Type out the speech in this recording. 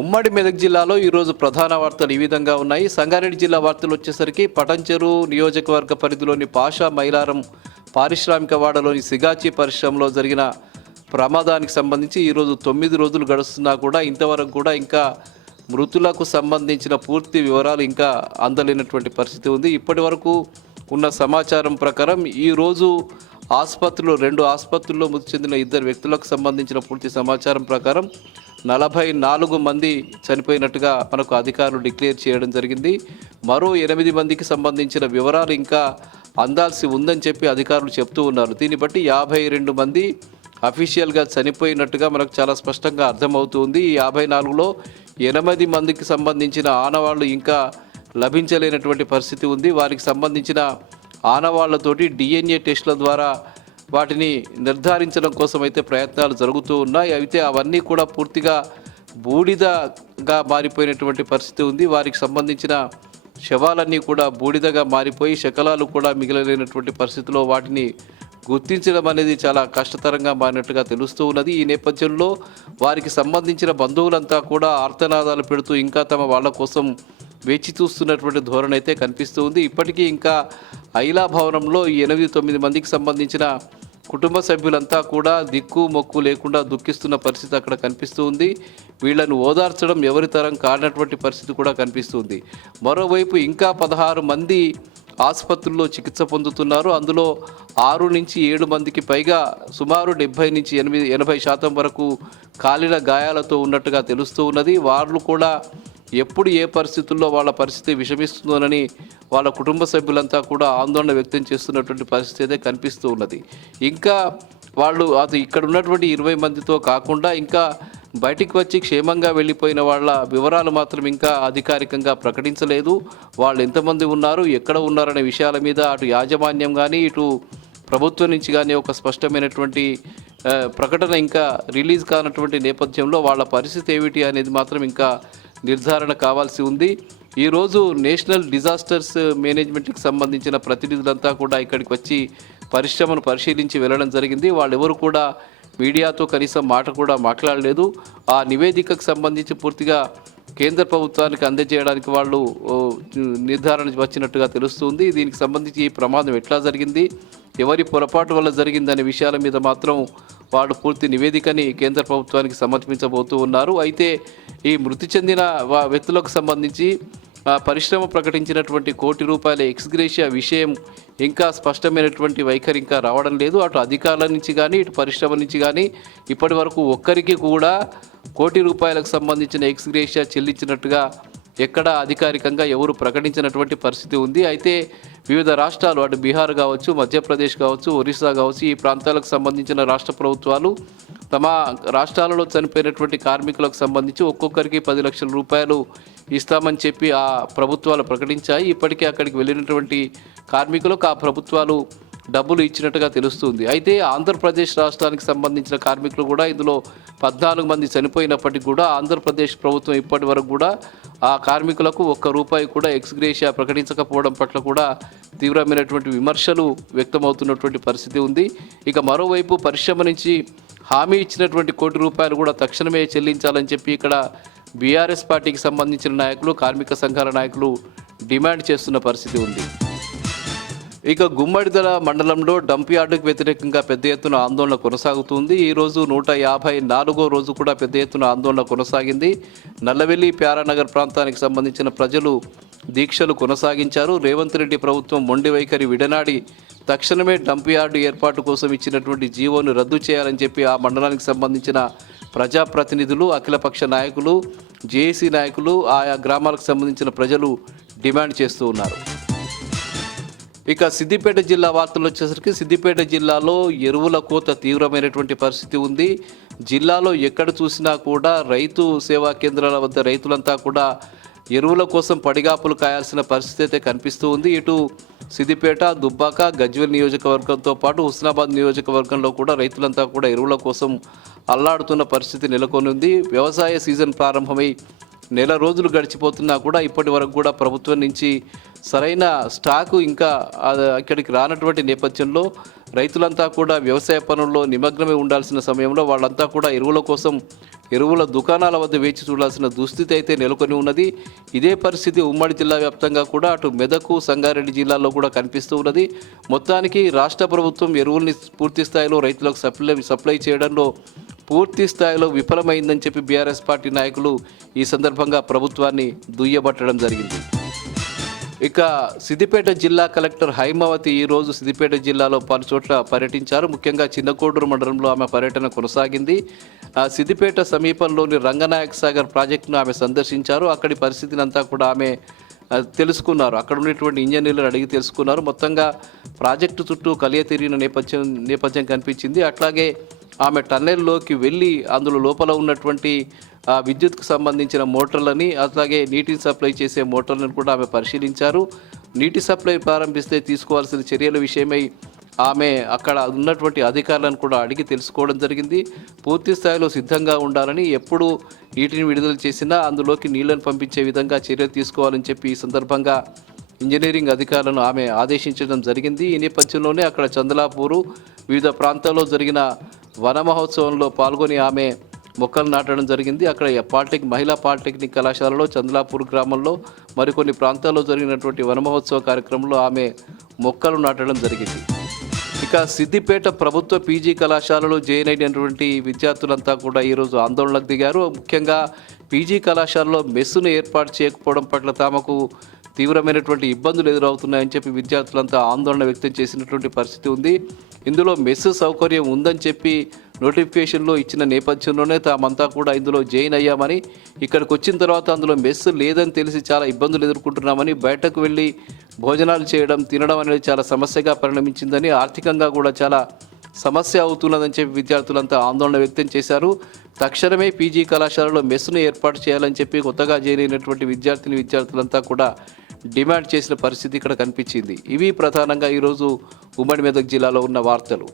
ఉమ్మడి మెదక్ జిల్లాలో ఈరోజు ప్రధాన వార్తలు ఈ విధంగా ఉన్నాయి. సంగారెడ్డి జిల్లా వార్తలు వచ్చేసరికి పటంచెరు నియోజకవర్గ పరిధిలోని పాషా మైలారం పారిశ్రామిక వాడలోని సిగాచి పరిశ్రమలో జరిగిన ప్రమాదానికి సంబంధించి ఈరోజు 9 రోజులు గడుస్తున్నా కూడా ఇంతవరకు కూడా ఇంకా మృతులకు సంబంధించిన పూర్తి వివరాలు ఇంకా అందలేనటువంటి పరిస్థితి ఉంది. ఇప్పటి వరకు ఉన్న సమాచారం ప్రకారం ఈరోజు ఆసుపత్రిలో 2 ఆసుపత్రుల్లో మృతి చెందిన 2 వ్యక్తులకు సంబంధించిన పూర్తి సమాచారం ప్రకారం 44 మంది చనిపోయినట్టుగా మనకు అధికారులు డిక్లేర్ చేయడం జరిగింది. మరో 8 మందికి సంబంధించిన వివరాలు ఇంకా అందాల్సి ఉందని చెప్పి అధికారులు చెప్తూ ఉన్నారు. దీన్ని బట్టి 52 మంది అఫీషియల్గా చనిపోయినట్టుగా మనకు చాలా స్పష్టంగా అర్థమవుతుంది. ఈ 54లో 8 మందికి సంబంధించిన ఆనవాళ్లు ఇంకా లభించలేనటువంటి పరిస్థితి ఉంది. వారికి సంబంధించిన ఆనవాళ్లతోటి DNA టెస్టుల ద్వారా వాటిని నిర్ధారించడం కోసం అయితే ప్రయత్నాలు జరుగుతూ ఉన్నాయి. అయితే అవన్నీ కూడా పూర్తిగా బూడిదగా మారిపోయినటువంటి పరిస్థితి ఉంది. వారికి సంబంధించిన శవాలన్నీ కూడా బూడిదగా మారిపోయి శకలాలు కూడా మిగిలలేనటువంటి పరిస్థితిలో వాటిని గుర్తించడం అనేది చాలా కష్టతరంగా మారినట్టుగా తెలుస్తూ ఉన్నది. ఈ నేపథ్యంలో వారికి సంబంధించిన బంధువులంతా కూడా ఆర్తనాదాలు పెడుతూ ఇంకా తమ వాళ్ళ కోసం వేచి చూస్తున్నటువంటి ధోరణి అయితే కనిపిస్తూ ఉంది. ఇప్పటికీ ఇంకా ఐలా భవనంలో 8-9 మందికి సంబంధించిన కుటుంబ సభ్యులంతా కూడా దిక్కు మొక్కు లేకుండా దుఃఖిస్తున్న పరిస్థితి అక్కడ కనిపిస్తూ ఉంది. వీళ్లను ఓదార్చడం ఎవరి తరం కానటువంటి పరిస్థితి కూడా కనిపిస్తుంది. మరోవైపు ఇంకా 16 మంది ఆసుపత్రుల్లో చికిత్స పొందుతున్నారు. అందులో 6-7 మందికి పైగా సుమారు 70-80% వరకు కాలిన గాయాలతో ఉన్నట్టుగా తెలుస్తూ ఉన్నది. వాళ్ళు కూడా ఎప్పుడు ఏ పరిస్థితుల్లో వాళ్ళ పరిస్థితి విషమిస్తుందోనని వాళ్ళ కుటుంబ సభ్యులంతా కూడా ఆందోళన వ్యక్తం చేస్తున్నటువంటి పరిస్థితి అయితే కనిపిస్తూ ఉన్నది. ఇంకా వాళ్ళు అది ఇక్కడ ఉన్నటువంటి 20 మందితో కాకుండా ఇంకా బయటికి వచ్చి క్షేమంగా వెళ్ళిపోయిన వాళ్ళ వివరాలు మాత్రం ఇంకా అధికారికంగా ప్రకటించలేదు. వాళ్ళు ఎంతమంది ఉన్నారు, ఎక్కడ ఉన్నారనే విషయాల మీద అటు యాజమాన్యం కానీ ఇటు ప్రభుత్వం నుంచి కానీ ఒక స్పష్టమైనటువంటి ప్రకటన ఇంకా రిలీజ్ కానటువంటి నేపథ్యంలో వాళ్ళ పరిస్థితి ఏమిటి అనేది మాత్రం ఇంకా నిర్ధారణ కావాల్సి ఉంది. ఈరోజు నేషనల్ డిజాస్టర్స్ మేనేజ్మెంట్కి సంబంధించిన ప్రతినిధులంతా కూడా ఇక్కడికి వచ్చి పరిశ్రమను పరిశీలించి వెళ్ళడం జరిగింది. వాళ్ళెవరు కూడా మీడియాతో కనీసం మాట కూడా మాట్లాడలేదు. ఆ నివేదికకు సంబంధించి పూర్తిగా కేంద్ర ప్రభుత్వానికి అందజేయడానికి వాళ్ళు నిర్ధారణ వచ్చినట్టుగా తెలుస్తుంది. దీనికి సంబంధించి ఈ ప్రమాదం ఎట్లా జరిగింది, ఎవరి పొరపాటు వల్ల జరిగిందనే విషయాల మీద మాత్రం వాళ్ళు పూర్తి నివేదికని కేంద్ర ప్రభుత్వానికి సమర్పించబోతూ ఉన్నారు. అయితే ఈ మృతి చెందిన వ్యక్తులకు సంబంధించి పరిశ్రమ ప్రకటించినటువంటి ₹1 కోటి ఎక్స్గ్రేషియా విషయం ఇంకా స్పష్టమైనటువంటి వైఖరి ఇంకా రావడం లేదు. అటు అధికారుల నుంచి కానీ ఇటు పరిశ్రమ నుంచి కానీ ఇప్పటి వరకు ఒక్కరికి కూడా ₹1 కోటి సంబంధించిన ఎక్స్గ్రేషియా చెల్లించినట్టుగా ఎక్కడ అధికారికంగా ఎవరు ప్రకటించినటువంటి పరిస్థితి ఉంది. అయితే వివిధ రాష్ట్రాలు అటు బీహార్ కావచ్చు, మధ్యప్రదేశ్ కావచ్చు, ఒరిస్సా కావచ్చు, ఈ ప్రాంతాలకు సంబంధించిన రాష్ట్ర ప్రభుత్వాలు తమ రాష్ట్రాలలో చనిపోయినటువంటి కార్మికులకు సంబంధించి ఒక్కొక్కరికి ₹10 లక్షల ఇస్తామని చెప్పి ఆ ప్రభుత్వాలు ప్రకటించాయి. ఇప్పటికే అక్కడికి వెళ్ళినటువంటి కార్మికులకు ఆ ప్రభుత్వాలు డబ్బులు ఇచ్చినట్టుగా తెలుస్తుంది. అయితే ఆంధ్రప్రదేశ్ రాష్ట్రానికి సంబంధించిన కార్మికులు కూడా ఇందులో 14 మంది చనిపోయినప్పటికీ కూడా ఆంధ్రప్రదేశ్ ప్రభుత్వం ఇప్పటి వరకు కూడా ఆ కార్మికులకు ₹1 కూడా ఎక్స్గ్రేషియా ప్రకటించకపోవడం పట్ల కూడా తీవ్రమైనటువంటి విమర్శలు వ్యక్తమవుతున్నటువంటి పరిస్థితి ఉంది. ఇక మరోవైపు పరిశ్రమ నుంచి హామీ ఇచ్చినటువంటి ₹1 కోటి కూడా తక్షణమే చెల్లించాలని చెప్పి ఇక్కడ బీఆర్ఎస్ పార్టీకి సంబంధించిన నాయకులు, కార్మిక సంఘాల నాయకులు డిమాండ్ చేస్తున్న పరిస్థితి ఉంది. ఇక గుమ్మడిదల మండలంలో డంప్ యార్డుకు వ్యతిరేకంగా పెద్ద ఎత్తున ఆందోళన కొనసాగుతుంది. ఈరోజు 154వ రోజు కూడా పెద్ద ఎత్తున ఆందోళన కొనసాగింది. నల్లవెల్లి ప్యారానగర్ ప్రాంతానికి సంబంధించిన ప్రజలు దీక్షలు కొనసాగించారు. రేవంత్ రెడ్డి ప్రభుత్వం మొండి వైఖరి విడనాడి తక్షణమే డంప్ యార్డు ఏర్పాటు కోసం ఇచ్చినటువంటి జీవోను రద్దు చేయాలని చెప్పి ఆ మండలానికి సంబంధించిన ప్రజాప్రతినిధులు, అఖిలపక్ష నాయకులు, జేఏసీ నాయకులు, ఆయా గ్రామాలకు సంబంధించిన ప్రజలు డిమాండ్ చేస్తూ ఉన్నారు. ఇక సిద్దిపేట జిల్లా వార్తలు వచ్చేసరికి సిద్దిపేట జిల్లాలో ఎరువుల కోత తీవ్రమైనటువంటి పరిస్థితి ఉంది. జిల్లాలో ఎక్కడ చూసినా కూడా రైతు సేవా కేంద్రాల వద్ద రైతులంతా కూడా ఎరువుల కోసం పడిగాపులు కాయాల్సిన పరిస్థితి అయితే కనిపిస్తూ ఉంది. ఇటు సిద్దిపేట, దుబ్బాక, గజ్వేల్ నియోజకవర్గంతో పాటు హుస్నాబాద్ నియోజకవర్గంలో కూడా రైతులంతా కూడా ఎరువుల కోసం అల్లాడుతున్న పరిస్థితి నెలకొని ఉంది. వ్యవసాయ సీజన్ ప్రారంభమై నెల రోజులు గడిచిపోతున్నా కూడా ఇప్పటి వరకు కూడా ప్రభుత్వం నుంచి సరైన స్టాకు ఇంకా ఇక్కడికి రానటువంటి నేపథ్యంలో రైతులంతా కూడా వ్యవసాయ పనుల్లో నిమగ్నమై ఉండాల్సిన సమయంలో వాళ్ళంతా కూడా ఎరువుల కోసం ఎరువుల దుకాణాల వద్ద వేచి చూడాల్సిన దుస్థితి అయితే నెలకొని ఉన్నది. ఇదే పరిస్థితి ఉమ్మడి జిల్లా వ్యాప్తంగా కూడా అటు మెదకు, సంగారెడ్డి జిల్లాల్లో కూడా కనిపిస్తూ ఉన్నది. మొత్తానికి రాష్ట్ర ప్రభుత్వం ఎరువుల్ని పూర్తి స్థాయిలో రైతులకు సప్లై చేయడంలో పూర్తి స్థాయిలో విఫలమైందని చెప్పి బీఆర్ఎస్ పార్టీ నాయకులు ఈ సందర్భంగా ప్రభుత్వాన్ని దుయ్యబట్టడం జరిగింది. ఇక సిద్దిపేట జిల్లా కలెక్టర్ హైమావతి ఈరోజు సిద్దిపేట జిల్లాలో పలు చోట్ల పర్యటించారు. ముఖ్యంగా చిన్నకోడూరు మండలంలో ఆమె పర్యటన కొనసాగింది. సిద్దిపేట సమీపంలోని రంగనాయక సాగర్ ప్రాజెక్టును ఆమె సందర్శించారు. అక్కడి పరిస్థితిని అంతా కూడా ఆమె తెలుసుకున్నారు. అక్కడ ఉన్నటువంటి ఇంజనీర్లను అడిగి తెలుసుకున్నారు. మొత్తంగా ప్రాజెక్టు చుట్టూ కలియ తిరిగిన నేపథ్యం కనిపించింది. అట్లాగే ఆమె టన్నెల్లోకి వెళ్ళి అందులో లోపల ఉన్నటువంటి విద్యుత్కు సంబంధించిన మోటార్లని, అట్లాగే నీటిని సప్లై చేసే మోటార్లను కూడా ఆమె పరిశీలించారు. నీటి సప్లై ప్రారంభిస్తే తీసుకోవాల్సిన చర్యల విషయమై ఆమె అక్కడ ఉన్నటువంటి అధికారులను కూడా అడిగి తెలుసుకోవడం జరిగింది. పూర్తి స్థాయిలో సిద్ధంగా ఉండాలని, ఎప్పుడు నీటిని విడుదల చేసినా అందులోకి నీళ్లను పంపించే విధంగా చర్యలు తీసుకోవాలని చెప్పి ఈ సందర్భంగా ఇంజనీరింగ్ అధికారులను ఆమె ఆదేశించడం జరిగింది. ఈ నేపథ్యంలోనే అక్కడ చందలాపూరు వివిధ ప్రాంతాల్లో జరిగిన వన మహోత్సవంలో పాల్గొని ఆమె మొక్కలు నాటడం జరిగింది. అక్కడ మహిళా పాలిటెక్నిక్ కళాశాలలో చందలాపూర్ గ్రామంలో మరికొన్ని ప్రాంతాల్లో జరిగినటువంటి వన మహోత్సవ కార్యక్రమంలో ఆమె మొక్కలు నాటడం జరిగింది. ఇక సిద్దిపేట ప్రభుత్వ పీజీ కళాశాలలో జాయిన్ అయినటువంటి విద్యార్థులంతా కూడా ఈరోజు ఆందోళనకు దిగారు. ముఖ్యంగా పీజీ కళాశాలలో మెస్సును ఏర్పాటు చేయకపోవడం పట్ల తమకు తీవ్రమైనటువంటి ఇబ్బందులు ఎదురవుతున్నాయని చెప్పి విద్యార్థులంతా ఆందోళన వ్యక్తం చేసినటువంటి పరిస్థితి ఉంది. ఇందులో మెస్సు సౌకర్యం ఉందని చెప్పి నోటిఫికేషన్లో ఇచ్చిన నేపథ్యంలోనే తామంతా కూడా ఇందులో జాయిన్ అయ్యామని, ఇక్కడికి వచ్చిన తర్వాత అందులో మెస్సు లేదని తెలిసి చాలా ఇబ్బందులు ఎదుర్కొంటున్నామని, బయటకు వెళ్ళి భోజనాలు చేయడం, తినడం అనేది చాలా సమస్యగా పరిణమించిందని, ఆర్థికంగా కూడా చాలా సమస్య అవుతున్నదని చెప్పి విద్యార్థులంతా ఆందోళన వ్యక్తం చేశారు. తక్షణమే పీజీ కళాశాలలో మెస్సును ఏర్పాటు చేయాలని చెప్పి కొత్తగా జాయిన్ అయినటువంటి విద్యార్థులంతా కూడా డిమాండ్ చేసిన పరిస్థితి ఇక్కడ కనిపించింది. ఇవి ప్రధానంగా ఈరోజు ఉమ్మడి మెదక్ జిల్లాలో ఉన్న వార్తలు.